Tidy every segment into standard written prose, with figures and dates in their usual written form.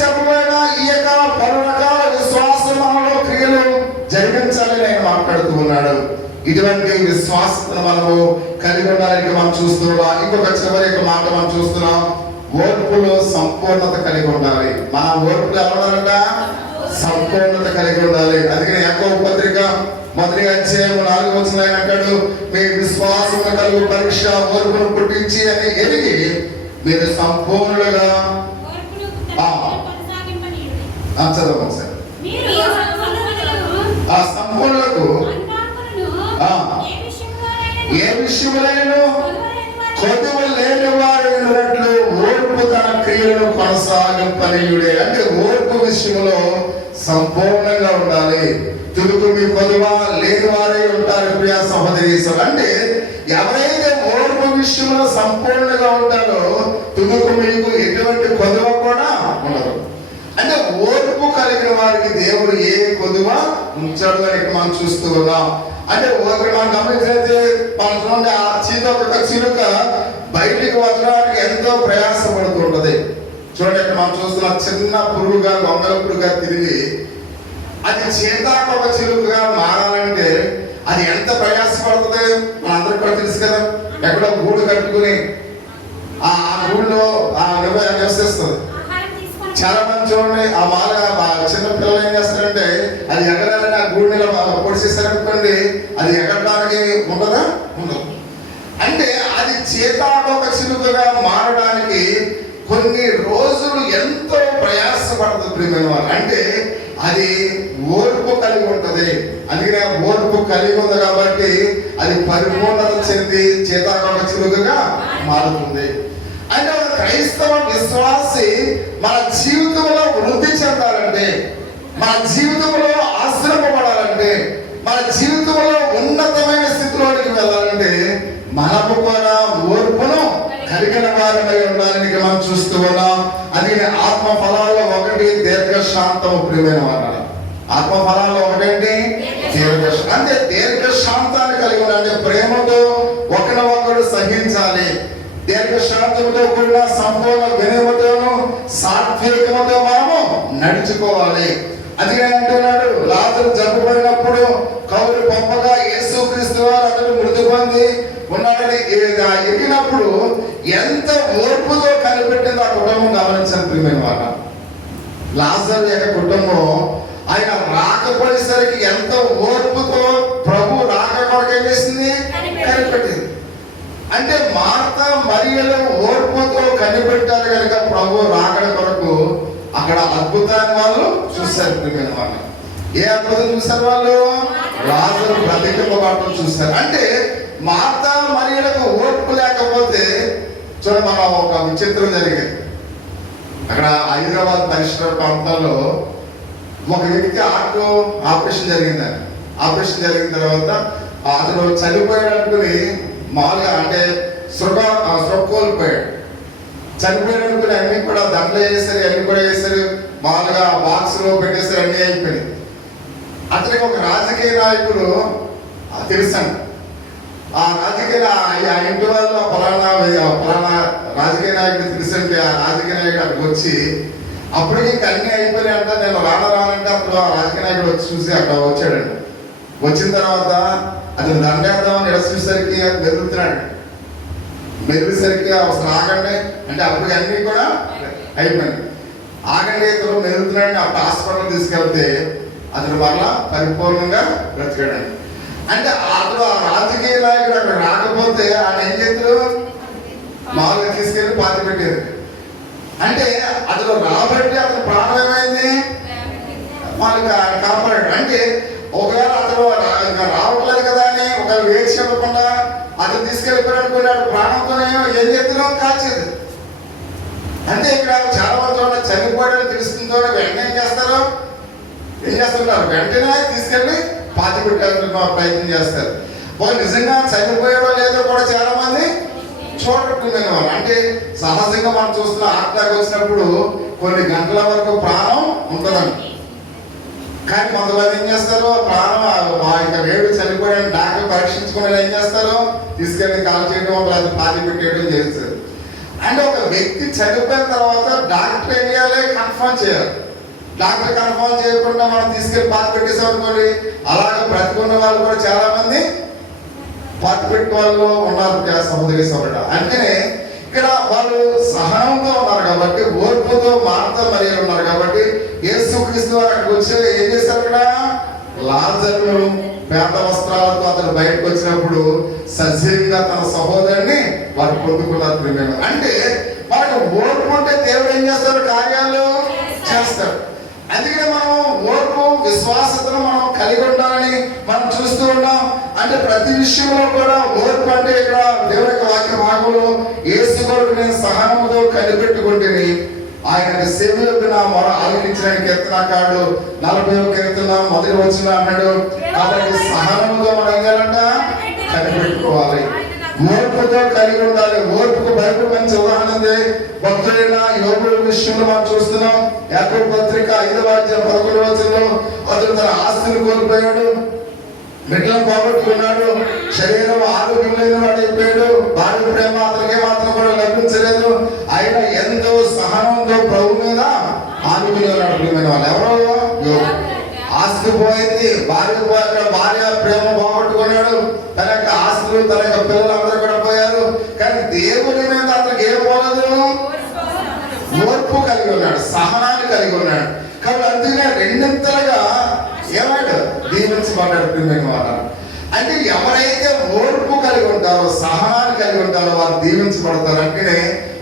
చెప్పబోయినా ఈ యొక్క పలురకాల విశ్వాసంలో క్రియలు జరిగించాలని ఆయన మాట్లాడుతూ ఉన్నాడు. ఇటువంటి విశ్వాసతను మనము కలిగి ఉండడానికి మనం చూస్తున్నాం. ఇంకొక చివరి మాట మనం చూస్తున్నాం, ఓర్పులో సంపూర్ణత కలిగి ఉండాలి. మన ఓర్పులు ఎలా ఉండాలంట? సంపూర్ణత కలిగి ఉండాలి. అందుకని యాకోబు పత్రిక 1వ అధ్యాయం 4వ వచనం ఆయన అంటాడు, మీ విశ్వాసం కలుగు పరీక్ష ఓర్పును పుట్టించి అని ఎరిగి మీరు సంపూర్ణులుగా చదవండి సార్. ఆ సంపూర్ణులకు ఏ విషయములైనా కొదువు లేని వారు ఉన్నట్లు ఓర్పు తన క్రియలను కొనసాగింపనీయుడే. అంటే ఓర్పు విషయంలో సంపూర్ణంగా ఉండాలి. తుడుకు మీ కొదువ లేని వారే ఉంటారు ప్రియా సహోదరి. అంటే ఎవరైతే ఓర్పు విషయంలో సంపూర్ణంగా ఉంటారో తుడుకు మీకు ఎటువంటి కొదువ కూడా ఉండదు. అంటే ఓర్పు కలిగిన వారికి దేవుడు ఏ కొదువ ఉంచాడు అని మనం చూస్తూ ఉన్నాం. అంటే ఒకరు మనం గమనించినైతే మనం చూడండి, ఆ చిలుక బయటికి వచ్చడానికి ఎంతో ప్రయాసపడుతూ ఉంటది. చూడండి, ఇక్కడ మనం చూస్తున్న చిన్న పురుగుగా గొంగల పురుగుగా తిరిగి అది చీతాకొక చిలుకగా మారాలంటే అది ఎంత ప్రయాసపడుతుంది మనందరికి కూడా తెలుసు కదా. ఎక్కడో గూడు కట్టుకుని ఆ గూడులో నివసిస్తుంది. చాలా మంది చూడండి, ఆ మాలగా చిన్న పిల్లలు ఏం చేస్తారంటే అది ఎగరాలని ఆ గూడిని పొడిచేసారనుకోండి, అది ఎగరడానికి ఉండదా? ఉండదు. అంటే అది చీతాకొక చిలుకగా మారడానికి కొన్ని రోజులు ఎంతో ప్రయాసపడుతుంది ప్రియమైన వారు. అంటే అది ఓర్పు కలిగి ఉంటది. అందుకనే ఓర్పు కలిగి ఉంది కాబట్టి అది పరిపూర్ణత చెంది చీతాకొక చిలుకగా మారుతుంది. అంటే ఒక క్రైస్తవ విశ్వాసి మన జీవితంలో వృద్ధి చెందాలంటే, మన జీవితంలో ఆశ్రమపడాలంటే, మన జీవితంలో ఉన్నతమైన స్థితిలోనికి వెళ్ళాలంటే మనము కూడా ఓర్పును కలిగిన వారిపై ఉండాలని మనం చూస్తూ ఉన్నాం. అందుకని ఆత్మ ఫలాల్లో ఒకటి దీర్ఘశాంతము ప్రియమైన వారు. ఆత్మ ఫలాల్లో ఒకటేంటి? దీర్ఘశాంతం. అంటే దీర్ఘశాంతాన్ని కలిగి ఉండాలి. అంటే ప్రేమతో ఒకరినొకరు సహించాలి. దీర్ఘశాంతంతో కూడిన సంపూర్ణ వినయముతోను సాత్వికముతో మనము నడుచుకోవాలి. అందుకని అంటున్నాడు, లాజరు జబ్బుపడినప్పుడు కౌలు పంపగా యేసుక్రీస్తు వారు అతడు మృతి పొంది ఉన్నాడని ఎగినప్పుడు ఎంత ఓర్పుతో కనిపెట్టింది ఆ కుటుంబం గమనించాలి ప్రియమైన వారు. లాజరు యొక్క కుటుంబం ఆయన రాకపోయేసరికి ఎంత ఓర్పుతో ప్రభు రాక కొరకు ఏం చేసింది? కనిపెట్టింది. అంటే మార్తా మరియలు ఓర్పుతో కనిపెట్టారు కనుక ప్రభు రాకడ కొరకు అక్కడ అద్భుతాన్ని వాళ్ళు చూశారు ప్రియమైన వాళ్ళు. ఏ అద్భుతం చూశారు వాళ్ళు? లాజరు బ్రతికింపబడటం చూశారు. అంటే మార్తా మరియలకు ఓర్పు లేకపోతే చూడండి, మనం ఒక విచిత్రం జరిగింది. అక్కడ హైదరాబాద్ పరిసర ప్రాంతాల్లో ఒక వ్యక్తి ఆపరేషన్ జరిగిందని. ఆపరేషన్ జరిగిన తర్వాత అతను చనిపోయాడు అనుకుని మామూలుగా అంటే కోల్పోయాడు. చనిపోయాడు అనుకుని అన్ని కూడా దండలు వేసారు, అన్ని కూడా వేసారు, మామూలుగా బాక్స్ లో పెట్టేసారు, అన్ని అయిపోయింది. అతనికి ఒక రాజకీయ నాయకుడు తెలుసండి. ఆ రాజకీయ ఆ ఇంటి వాళ్ళు ఫలానా రాజకీయ నాయకుడు తెలుసంటే ఆ రాజకీయ నాయకుడు అక్కడికి వచ్చి అప్పటికి ఇంకా అన్ని అయిపోయినాయి అంట. నేను రానంటే అప్పుడు ఆ రాజకీయ నాయకుడు వచ్చి చూసి అక్కడ వచ్చాడండి. వచ్చిన తర్వాత అతను దండేద్దామని ఎడసరికి మెదులుతున్నాడు. మెదిలేసరికి అసలు ఆగండి అంటే అప్పుడు అన్ని కూడా అయిపోయింది. ఆగండి ఇతను మెదులుతున్నాడని అప్పుడు హాస్పిటల్ తీసుకెళ్తే అతను మరలా పరిపూర్ణంగా బ్రతికాడండి. అంటే అతను ఆ రాజకీయ నాయకుడు అక్కడ రాకపోతే ఆయన ఏం చేతులు మామూలుగా తీసుకెళ్ళి పాతి పెట్టేది. అంటే అతను రాబట్టి అతను ప్రాణం ఏమైంది? వాళ్ళకి కాపాడాడు. అంటే ఒకవేళ అతను రావట్లేదు కదా అని ఒకవేళ వేచి చెప్పకుండా అతను తీసుకెళ్ళిపోయాడు అనుకున్నాడు, ప్రాణంతోనే ఏం చేస్తున్నాం కాల్చేది. అంటే ఇక్కడ చాలా మంది చనిపోయాడని తెలుస్తుందో వెంటనే ఏం చేస్తున్నారు? వెంటనే తీసుకెళ్ళి పాతి పెట్టాలని ప్రయత్నం చేస్తారు. ఒక నిజంగా చనిపోయాడో లేదో కూడా చాలా మంది చూడట్టుకునే వాళ్ళు. అంటే సహజంగా మనం చూస్తున్న హార్ట్ అటాక్ వచ్చినప్పుడు కొన్ని గంటల వరకు ప్రాణం ఉంటుందండి. కానీ కొంతమంది ఏం చేస్తారు? ప్రాణం ఇంకా రేడు చనిపోయాడని డాక్టర్ పరీక్షించుకుని ఏం చేస్తారు? తీసుకెళ్ళి కాల్ చేయడం లేదా పాతి పెట్టేయడం చేస్తారు. అంటే ఒక వ్యక్తి చనిపోయిన తర్వాత డాక్టర్ ఏం చేయాలి? కన్ఫర్మ్ చేయాలి. డాక్టర్ కన్ఫర్మ్ చేయకుండా మనం తీసుకెళ్లి పాత పెట్టేసాం అనుకోండి, అలాగే బ్రతికున్న వాళ్ళు కూడా చాలా మంది పాత పెట్టి వాళ్ళు ఉన్నారు సహోదరి సోదరుడు. అందుకనే ఇక్కడ వాళ్ళు సహనంతో ఉన్నారు కాబట్టి, ఓర్పుతో మార్తా మరియ ఉన్నారు కాబట్టి, యేసుక్రీస్తు వారు అక్కడికి వచ్చి ఏం చేశారు? అక్కడ లాజరును పేద వస్త్రాలతో అతను బయటకు వచ్చినప్పుడు సజీవంగా తన సహోదరుని వారు పొందుకున్నారు. అంటే మనకు ఓర్పు ఉంటే దేవుడు ఏం చేస్తాడు? కార్యాలు చేస్తాడు. అందుకనే మనం ఓర్పు విశ్వాసతను మనం కలిగి ఉండాలని మనం చూస్తూ ఉన్నాం. అంటే ప్రతి విషయంలో కూడా ఓర్పు అంటే ఇక్కడ దేవుని యొక్క వాక్య భాగంలో యేసు కొరకు నేను సహనముతో కనిపెట్టుకుంటుని ఆయన సేవలకు నా మొర ఆలకించిన కీర్తనకారుడు 40వ కీర్తన 1వ వచనం అన్నాడు. కాబట్టి సహనముతో మనం ఏం చేయాలంట? కనిపెట్టుకోవాలి, ఓర్పుతో కలిగి ఉండాలి. ఓర్పుకు బైబిల్ మంచి ఉదాహరణ ఉంది. భక్తుడైన యోబు విషయంలో మనం చూస్తున్నాం. యాకోబు పత్రిక 5వ అధ్యాయం 11వ వచనంలో అతడు తన ఆస్తిని కోల్పోయాడు, బిడ్డలను పోగొట్టుకున్నాడు, శరీరం ఆరోగ్యం లేని వాడు అయిపోయాడు, భార్య ప్రేమ అతనికి మాత్రం కూడా లభించలేదు. ఆయన ఎంతో సహనంతో ప్రభు మీద ఆనుకుని ఉన్నాడు. ప్రియమైన వాళ్ళు ఎవరో? యోబు. ఆస్తి పోయింది, భార్య ప్రేమ పోగొట్టుకున్నాడు, తన యొక్క ఆస్తులు తన యొక్క పిల్లలు అందరూ కూడా పోయారు. కానీ దేవుని మీద అతనికి ఏం పోలేదు? ఓర్పు కలిగి ఉన్నాడు, సహనాన్ని కలిగి ఉన్నాడు. కాబట్టి అందుకనే రెండింతలుగా ఏమాడు దీవించబడ్డాడు. ప్రియమైన వాళ్ళు అంటే ఎవరైతే ఓర్పు కలిగి ఉంటారో, సహనాన్ని కలిగి ఉంటారో వారు దీవించబడతారు. అంటే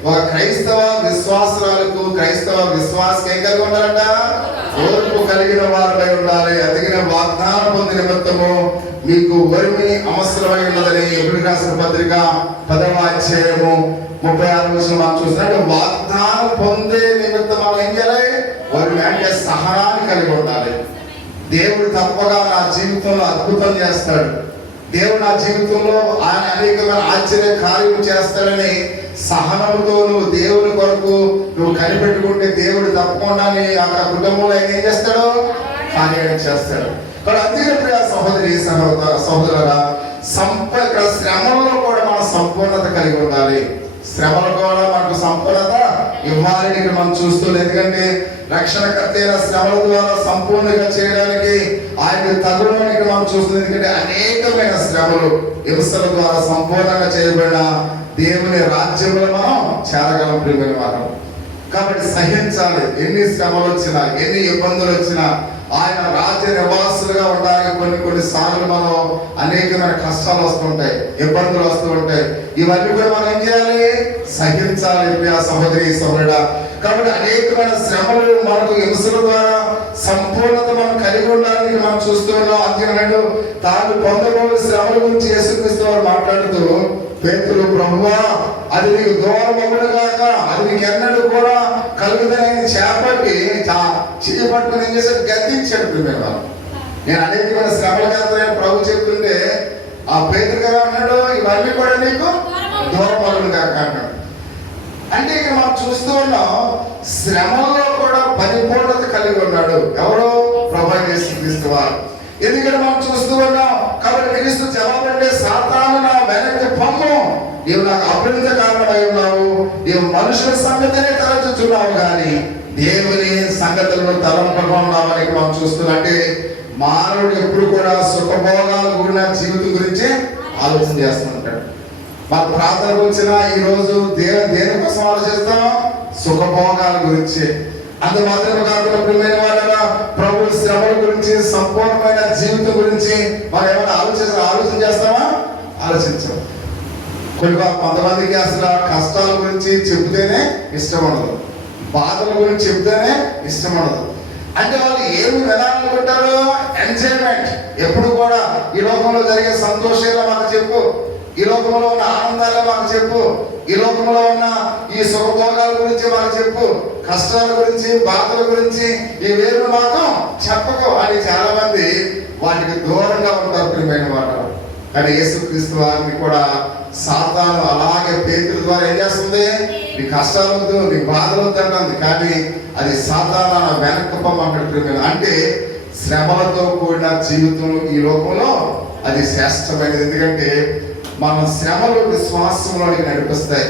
ఒక క్రైస్తవ విశ్వాసాలకు, క్రైస్తవ విశ్వాసం ఏం కలిగి ఉండాలంట? ఓర్పు కలిగిన వారిపై ఉండాలి. అందుకనే వాగ్దానం పొందిన నిమిత్తము మీకు వరిమి అవసరమై ఉన్నదని ఎప్పుడు రాసిన పత్రిక 10వ అధ్యాయము 36వ వచనం మనం చూసినట్టు వాగ్దానం పొందే నిమిత్తం మనం ఏం చేయాలి? వరిమి అంటే సహనాన్ని కలిగి ఉండాలి. దేవుడు తప్పగా నా జీవితంలో అద్భుతం చేస్తాడు, దేవుడు నా జీవితంలో ఆయన అనేకమైన ఆశ్చర్య కార్యం చేస్తాడని సహనంతో నువ్వు దేవుని కొరకు నువ్వు కనిపెట్టుకుంటే దేవుడు తప్పకుండా నీ యొక్క కుటుంబంలో ఏం చేస్తాడు? కార్యాన్ని చేస్తాడు. కాబట్టి అందుకే ప్రియ సహోదరి సహోదరులారా, శ్రమల్లో కూడా మనం సంపూర్ణత కలిగి ఉండాలి. శ్రమలు కూడా మనకు సంపూర్ణత ఇవ్వాలని ఇక్కడ మనం చూస్తుంది. ఎందుకంటే రక్షణకర్త అయిన శ్రమల ద్వారా సంపూర్ణంగా చేయడానికి ఆయన తగులని ఇక్కడ మనం చూస్తుంది. ఎందుకంటే అనేకమైన శ్రమలు హింసల ద్వారా సంపూర్ణంగా చేయబడిన దేవుని రాజ్యంలో మనం చేరగలం. ప్రియమైన వారు కాబట్టి సహించాలి. ఎన్ని శ్రమలు వచ్చినా, ఎన్ని ఇబ్బందులు వచ్చినా ఆయన రాజ్య నివాసులుగా ఉండడానికి కొన్ని సార్లు మనం అనేకమైన కష్టాలు వస్తుంటాయి, ఇబ్బందులు వస్తూ ఉంటాయి. ఇవన్నీ కూడా మనం ఏం చేయాలి? సహించాలి ప్రియ సహోదరి సోదరుడా. కాబట్టి అనేకమైన శ్రమలు మనకు హింసల ద్వారా సంపూర్ణత మనం కలిగి ఉండాలని మనం చూస్తూ ఉన్నాం. అందుకన్నాడు తాను పొందబోయే శ్రమల గురించి యేసుక్రీస్తు వారు మాట్లాడుతూ, పేతురు ప్రభువా అది నీకు దూరం అవ్వడు కాక, అది నీకు ఎన్నడూ కూడా కలుగుదని చేపట్టి పట్టుకుని ఏం చేశాడు? గద్దించాడు. ప్రియమైన నేను అనేకమైన శ్రమల కాదు ప్రభు చెప్తుంటే ఆ పేతురు గారు అన్నాడు, ఇవన్నీ కూడా నీకు దూరం అవ్వడు కాక అన్నాడు. అంటే ఇక్కడ మనం చూస్తూ ఉన్నాం, శ్రమల్లో కూడా పరిపూర్ణత కలిగి ఉన్నాడు. ఎవరో? ప్రభు యేసుక్రీస్తు వారు. ఎందుకంటే మనం చూస్తూ ఉన్నాం. కాబట్టి క్రీస్తు జవాబంటే సాతాను నా వెనక్కి పొమ్ము, నీవు నాకు అపరిత కారణమై ఉన్నావు, నీవు మనుషుల సంగతినే తలచుచున్నావు కానీ దేవుని సంగతులను తలంపగా ఉన్నామని మనం చూస్తున్నాం. అంటే మానవుడు ఎప్పుడు కూడా సుఖభోగాలు కూడిన జీవితం గురించి ఆలోచన చేస్తుంటాడు. మన ప్రార్థనకు వచ్చిన ఈ రోజు దేనికోసం ఆలోచిస్తాం? సుఖభోగాల గురించి. అందు మాత్రమే కాకుండా ప్రియమైన వాళ్ళ ప్రభు శ్రమల గురించి, సంపూర్ణమైన జీవితం గురించి మనం ఏమైనా ఆలోచన చేస్తామా? ఆలోచించాం. కొంతమందికి అసలు కష్టాల గురించి చెబితేనే ఇష్టం ఉండదు, బాధల గురించి చెబితేనే ఇష్టం ఉండదు. అంటే వాళ్ళు ఏమి వినాలనుకుంటారు? ఎంజాయ్మెంట్. ఎప్పుడు కూడా ఈ లోకంలో జరిగే సంతోషాలు మాకు చెప్పు, ఈ లోకంలో ఉన్న ఆనందాలే మాకు చెప్పు, ఈ లోకంలో ఉన్న ఈ సుఖభోగాల గురించి మాకు చెప్పు, కష్టాల గురించి, బాధల గురించి ఇవేమి మాకు చెప్పకు అని చాలా మంది వాటికి దూరంగా ఉంటారు. ప్రియమైన వారు కానీ యేసుక్రీస్తు వారిని కూడా సాతాను అలాగే పేతురు ద్వారా ఏం చేస్తుంది? నీ కష్టాలు వద్దు, నీ బాధలు వద్దు అంటుంది. కానీ అది సాతాను వెనక్కి పంపమంటాడు. ప్రియమైన అంటే శ్రమలతో కూడిన జీవితం ఈ లోకంలో అది శ్రేష్టమైనది. ఎందుకంటే మన శ్రమలు విశ్వాసంలోనికి నడిపిస్తాయి.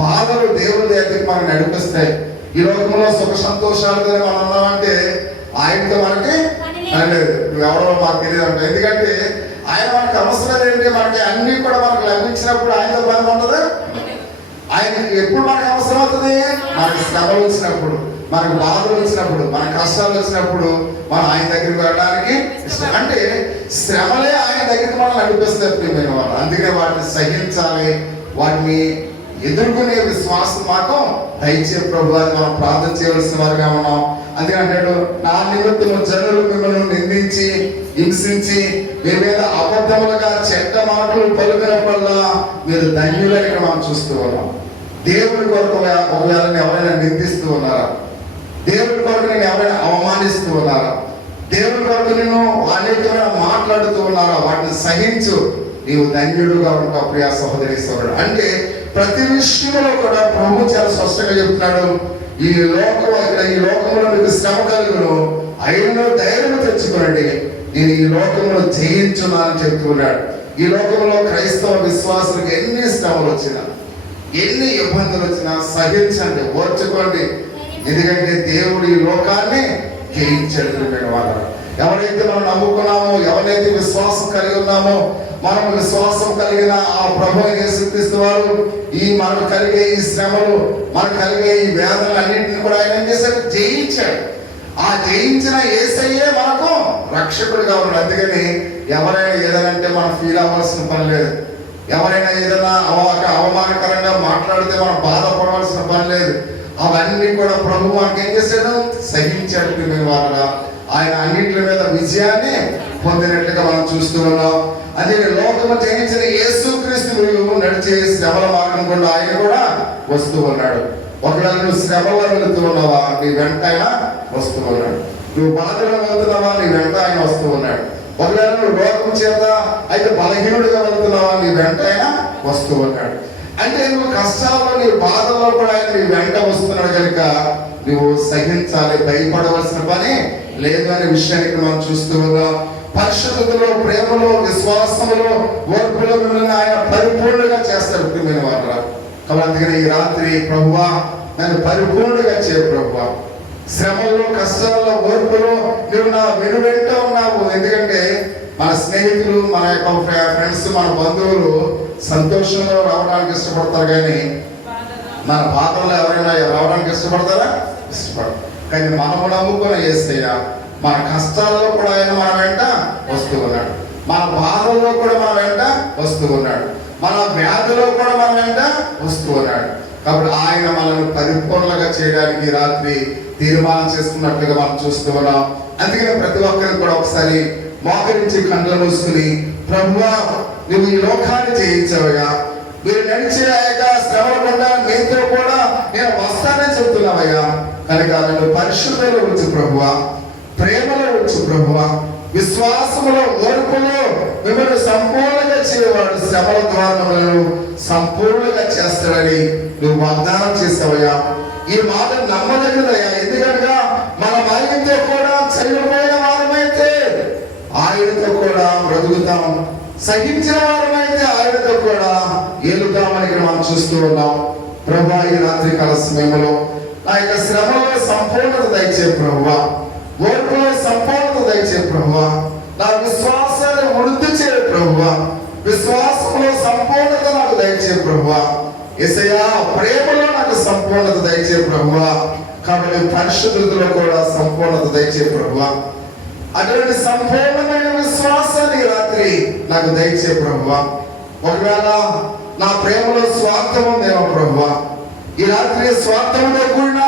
బాధలు దేవుడి దగ్గరికి మనం నడిపిస్తాయి. ఈ లోకంలో సుఖ సంతోషాలు మనం ఉన్నామంటే ఆయనతో మనకి లేదు, ఎవరో మాకు తెలియదు అంటే. ఎందుకంటే ఆయన మనకి అవసరం ఏంటి, మనకి అన్ని కూడా మనకు లభించినప్పుడు ఆయనతో పని ఉండదు. ఆయన ఎప్పుడు మనకు అవసరం అవుతుంది? మనకి శ్రమలు వచ్చినప్పుడు, మనకు బాధలు వచ్చినప్పుడు, మన కష్టాలు వచ్చినప్పుడు మనం ఆయన దగ్గరికి వెళ్ళడానికి ఇష్టం. అంటే శ్రమలే ఆయన దగ్గరికి మనం నడిపిస్తారు ప్రియమైన వాళ్ళు. అందుకనే వాటిని సహించాలి, వాటిని ఎదుర్కొనే విశ్వాసం మాకు దయచే ప్రభు అని మనం ప్రార్థన చేయవలసిన వారుగా ఉన్నాం. అందుకంటాడు, నా నిమిత్తము జనులు మిమ్మల్ని నిందించి హింసించి మీ మీద అబద్ధములుగా చెడ్డ మాటలు పలుకునప్పుడల్లా మీరు ధన్యులని మనం చూస్తూ ఉన్నాం. దేవుడి కొరకు ఒకవేళ ఎవరైనా నిందిస్తూ ఉన్నారా? దేవుడి కొరకు నేను ఎవరైనా అవమానిస్తూ ఉన్నారా? దేవుడి కొరకు నేను అనేకమైన మాట్లాడుతూ ఉన్నారా? వాటిని సహించు, నీవు ధన్యుడుగా ఉంటావు ప్రియా సహోదరి సోదరుడు. అంటే ప్రతి విషయంలో కూడా ప్రభు చాలా స్పష్టంగా చెప్తున్నాడు, ఈ లోకంలో మీకు శ్రమ కలుగును, అయినను ధైర్యం తెచ్చుకోండి, నేను ఈ లోకంలో జయించున్నానని చెప్తున్నాడు. ఈ లోకంలో క్రైస్తవ విశ్వాసులకు ఎన్ని శ్రమలు వచ్చినా, ఎన్ని ఇబ్బందులు వచ్చినా సహించండి, ఓర్చుకోండి. ఎందుకంటే దేవుడు ఈ లోకాన్ని జయించాడు. ఎవరైతే మనం నమ్ముకున్నామో, ఎవరైతే విశ్వాసం కలిగి ఉన్నామో, మనం విశ్వాసం కలిగిన ఆ ప్రభువు యేసుక్రీస్తు వారు ఈ మనకు కలిగే ఈ శ్రమలు, మనకు కలిగే ఈ వేదనలు అన్నింటిని కూడా ఆయన ఏం చేశాడు? జయించాడు. ఆ జయించిన యేసయ్యే మనకు రక్షకుడిగా ఉన్నాడు. అందుకని ఎవరైనా ఏదైనా మనం ఫీల్ అవ్వాల్సిన పని లేదు. ఎవరైనా ఏదైనా అవమానకరంగా మాట్లాడితే మనం బాధపడవలసిన పని లేదు. అవన్నీ కూడా ప్రభు మనకి ఏం చేశాడు? సహించాడు. మేము వాళ్ళగా ఆయన అన్నింటి మీద విజయాన్ని పొందినట్లుగా మనం చూస్తూ ఉన్నాం. అదే లోకము జయించిన యేసుక్రీస్తు నడిచే శ్రమల మార్గం కూడా ఆయన కూడా వస్తూ ఉన్నాడు. ఒకవేళ నువ్వు శ్రమలో వెళుతూ ఉన్నావా, నీ వెంట ఆయన వస్తూ ఉన్నాడు. నువ్వు బాధలో వెళ్తున్నావా, నీ వెంట ఆయన వస్తూ ఉన్నాడు. ఒకవేళ నువ్వు రోగం చేత అయితే బలహీనుడిగా వెళ్తున్నావా, నీ వెంట ఆయన వస్తూ ఉన్నాడు. అంటే నువ్వు కష్టాల్లో, నీ బాధల్లో కూడా ఆయన నీ వెంట వస్తున్నాడు కనుక నువ్వు సహించాలి, భయపడవలసిన పని లేదు అనే విషయానికి మనం చూస్తూ ఉన్నాం. పరిశుద్ధతలో, ప్రేమలో, విశ్వాసంలో, ఓర్పులో మిమ్మల్ని ఆయన పరిపూర్ణంగా చేస్తాడు ప్రియమైన వారు. కాబట్టి అందుకని ఈ రాత్రి ప్రభువా నన్ను పరిపూర్ణంగా చేయ ప్రభువా. శ్రమల్లో, కష్టాల్లో, ఓర్పులో నువ్వు నా వెనువెంట ఉన్నావు. ఎందుకంటే మన స్నేహితులు, మన యొక్క ఫ్రెండ్స్, మన బంధువులు సంతోషంలో రావడానికి ఇష్టపడతారు, కానీ మన బాధల్లో ఎవరైనా రావడానికి ఇష్టపడతారా? ఇష్టపడతారు. కానీ మనము నమ్ముకున్న యేసయ్య మన కష్టాల్లో కూడా ఆయన మన వెంట వస్తూ ఉన్నాడు. మన బాధల్లో కూడా మన వెంట వస్తూ ఉన్నాడు. మన వ్యాధిలో కూడా మన వెంట వస్తూ ఉన్నాడు. కాబట్టి ఆయన మనల్ని పరిపూర్ణంగా చేయడానికి రాత్రి తీర్మానం చేసుకున్నట్లుగా మనం చూస్తూ ఉన్నాం. అందుకని ప్రతి ఒక్కరిని కూడా ఒకసారి మోకరించి కళ్ళు మూసుకుని, ప్రభువా నువ్వు ఈ లోకాన్ని జయించావయ్యా, మీరు నడిచే శ్రమల గుండా మీతో కూడా నేను వస్తానని చెప్తున్నావయ్యా, కనుక నన్ను పరిశుద్ధంలో ఉంచు ప్రభువా, ప్రేమలో ఉంచు ప్రభువా, విశ్వాసములో, ఓర్పులో మిమ్మల్ని సంపూర్ణంగా చేయవాడు శ్రమల ద్వారా సంపూర్ణంగా చేస్తాడని నువ్వు వాగ్దానం చేసావయ్యా. ఈ మాట నమ్మదగినదయ్యా. ఎందుకనగా మనం ఆయనతో కూడా చనిపోయిన వారమైతే ఆయనతో కూడా బ్రతుకుతాం, సహించిన వారమైతే ఆయనతో కూడా ఏలుతామని మనం చూస్తూ ఉన్నాం. ప్రభువా ఈ రాత్రి కాల సమయంలో నా యొక్క శ్రమలో సంపూర్ణత దయచే ప్రభువా, ఓర్పులో సంపూర్ణత దయచే ప్రభువా, నా విశ్వాసాన్ని వృద్ధి చేయ ప్రభువా, విశ్వాసంలో సంపూర్ణత నాకు దయచే ప్రభువా, యేసయ్యా ప్రేమలో నాకు సంపూర్ణత దయచే ప్రభువా, కాబట్టి పరిశుద్ధతలో కూడా సంపూర్ణత దయచే ప్రభువా. అటువంటి సంపూర్ణమైన విశ్వాసాన్ని రాత్రి నాకు దయచే ప్రభువా. ఒకవేళ నా ప్రేమలో స్వార్థం ఉందేమో ప్రభువా, ఈ రాత్రి స్వార్థంతో కూడిన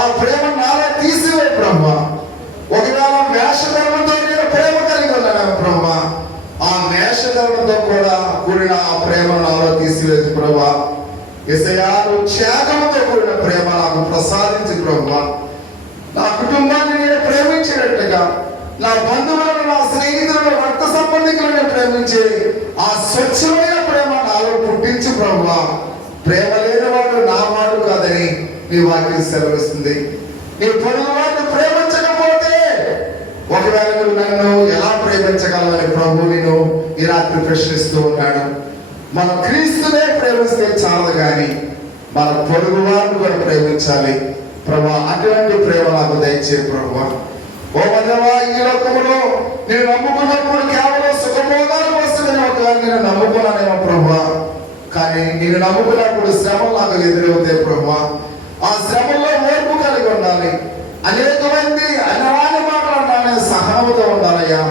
ఆ ప్రేమ నాలో తీసివే ప్రభువా. ఒకవేళ వేషధర్మంతో నేను ప్రేమ కలిగి ఉన్నాను ప్రభువా, ఆ వేషధర్మంతో కూడా కూడిన ఆ ప్రేమ నాలో తీసివేసి ప్రభువా. యేసయ్యా నువ్వు త్యాగంతో కూడిన ప్రేమ నాకు ప్రసాదించి ప్రభువా. నా కుటుంబాన్ని నేను ప్రేమించినట్టుగా, నా బంధువులను, నా స్నేహితులను, రక్త సంబంధికులను ప్రేమించి ఆ స్వచ్ఛమైన ప్రేమ నాలో పుట్టించు ప్రభువా. ప్రేమ లేనివాడు నా వాడు కాదని నీ వాక్యం సెలవిస్తుంది. నీ పొరుగు వాడిని ప్రేమించకపోతే ఒకవేళ నువ్వు నన్ను ఎలా ప్రేమించగలవని ప్రభు నేను ఈ రాత్రి ప్రశ్నిస్తూ ఉన్నాడు. మన క్రీస్తునే ప్రేమిస్తే చాలదు, కానీ మన పొరుగు వారిని కూడా ప్రేమించాలి ప్రభా. అటువంటి ప్రేమ నాకు దయచే ప్రభా. ఓ మధ్యవా, ఈ లోకంలో నేను నమ్ముకున్నప్పుడు కేవలం సుఖభోగాల కోసం నేను నమ్ముకున్నానేమో ప్రభా. కానీ నేను నమ్ముకున్నప్పుడు శ్రమలు నాకు ఎదురవుతాయి ప్రభా. ఆ శ్రమల్లో ఓర్పు కలిగి ఉండాలి. అనేక మంది అనవాని మాట్లాడాలనే సహనంతో ఉండాలయ్యా.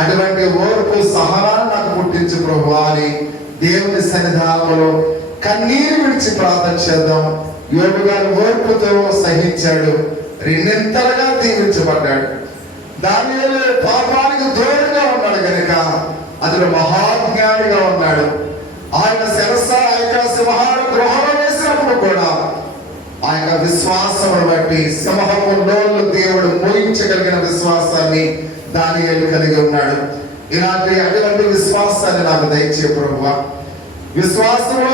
అటువంటి ఓర్పు సహనాన్ని నాకు పుట్టించు ప్రభా అని దేవుని సన్నిధానంలో కన్నీరు విడిచి ప్రార్థన చేద్దాం. యోబు గారు ఓర్పుతో సహించాడు, రెండింతలుగా దీవించబడ్డాడు. దానియేలు పాపానికి దూరంగా ఉన్నాడు కనుక అతడు మహాజ్ఞానిగా ఉన్నాడు. ఆయన శిరస్సు సింహాల గృహంలో వేసినప్పుడు కూడా ఆయన విశ్వాసమును బట్టి సింహము నోళ్ళు దేవుడు మోయించగలిగిన విశ్వాసాన్ని దానియేలు కలిగి ఉన్నాడు. ఇలాంటి అటువంటి విశ్వాసాన్ని నాకు దయచే ప్రభువా. విశ్వాసంలో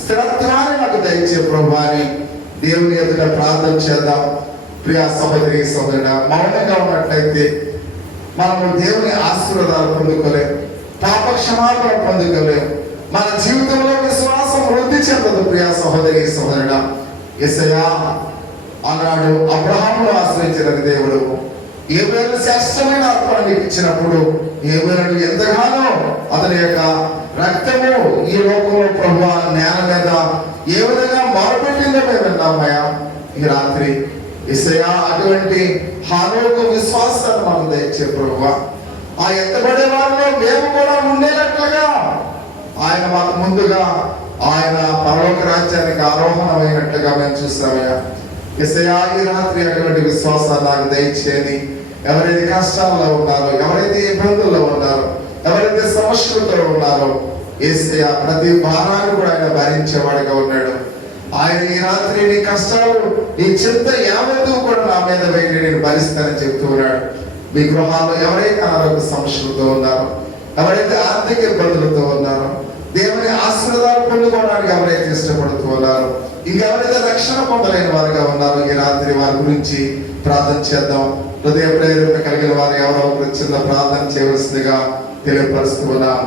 స్థిరత్వాన్ని నాకు దయచే ప్రభువా అని దేవుని ఎదుట ప్రార్థన చేద్దాం. ప్రియా సహోదరి సహోదరుడా, మౌనంగా ఉన్నట్లయితే మనము దేవుని ఆశీర్వాదాలు పొందుకోలేం, పాప క్షమాపణ పొందుకోలేం, మన జీవితంలో విశ్వాసం వృద్ధి చెందదు. ప్రియా సహోదరి సహోదరుడా, యేసయ్యా అన్నాడు అబ్రహామును ఆశ్రయించిన దేవుడు ఏబేలు శ్రేష్టమైన అర్పణ నీకు ఇచ్చినప్పుడు ఏబేలు ఎంతగానో అతని యొక్క రక్తము ఈ లోకంలో ప్రభువా నేల మీద ఏ విధంగా మారుపెట్టిందో మేము విన్నామయ్యా. ఈ రాత్రి యేసయ్యా అటువంటి హానోకు విశ్వాసాన్ని మనం దయచే ప్రభువా. ఆ ఎత్తబడే వారిలో మేము కూడా ఉండేటట్లుగా ఆయన మాకు ముందుగా ఆయన పరలోక రాజ్యానికి ఆరోహణమైనట్లుగా మేము చూస్తామయ్యా. యేసయ్యా ఈ రాత్రి అటువంటి విశ్వాసాన్ని నాకు దయచేయని, ఎవరైతే కష్టాల్లో ఉన్నారో, ఎవరైతే ఇబ్బందుల్లో ఉన్నారో, ఎవరైతే సమస్యలతో ఉన్నారో యేసయ్యా ప్రతి భారాన్ని కూడా ఆయన భరించేవాడిగా ఉన్నాడు. ఆయన ఈ రాత్రి నీ కష్టాలు, నీ చింత యావత్తు కూడా నా మీద వేడి నేను భరిస్తానని చెప్తూ ఉన్నాడు. మీ గృహాల్లో ఎవరైతే అనారోగ్య సమస్యలతో ఉన్నారో, ఎవరైతే ఆర్థిక ఇబ్బందులతో ఉన్నారో, దేవుని ఆశీర్వాదాలు పొందుకోవడానికి ఎవరైతే ఇష్టపడుతూ ఉన్నారో, ఇంకెవరైతే రక్షణ పొందలేని వారుగా ఉన్నారో ఈ రాత్రి వారి గురించి ప్రార్థన చేద్దాం. హృదయ ప్రేరణ కలిగిన వారు ఎవరో చిన్న ప్రార్థన చేయవలసిందిగా తెలియపరుస్తూ ఉన్నాం.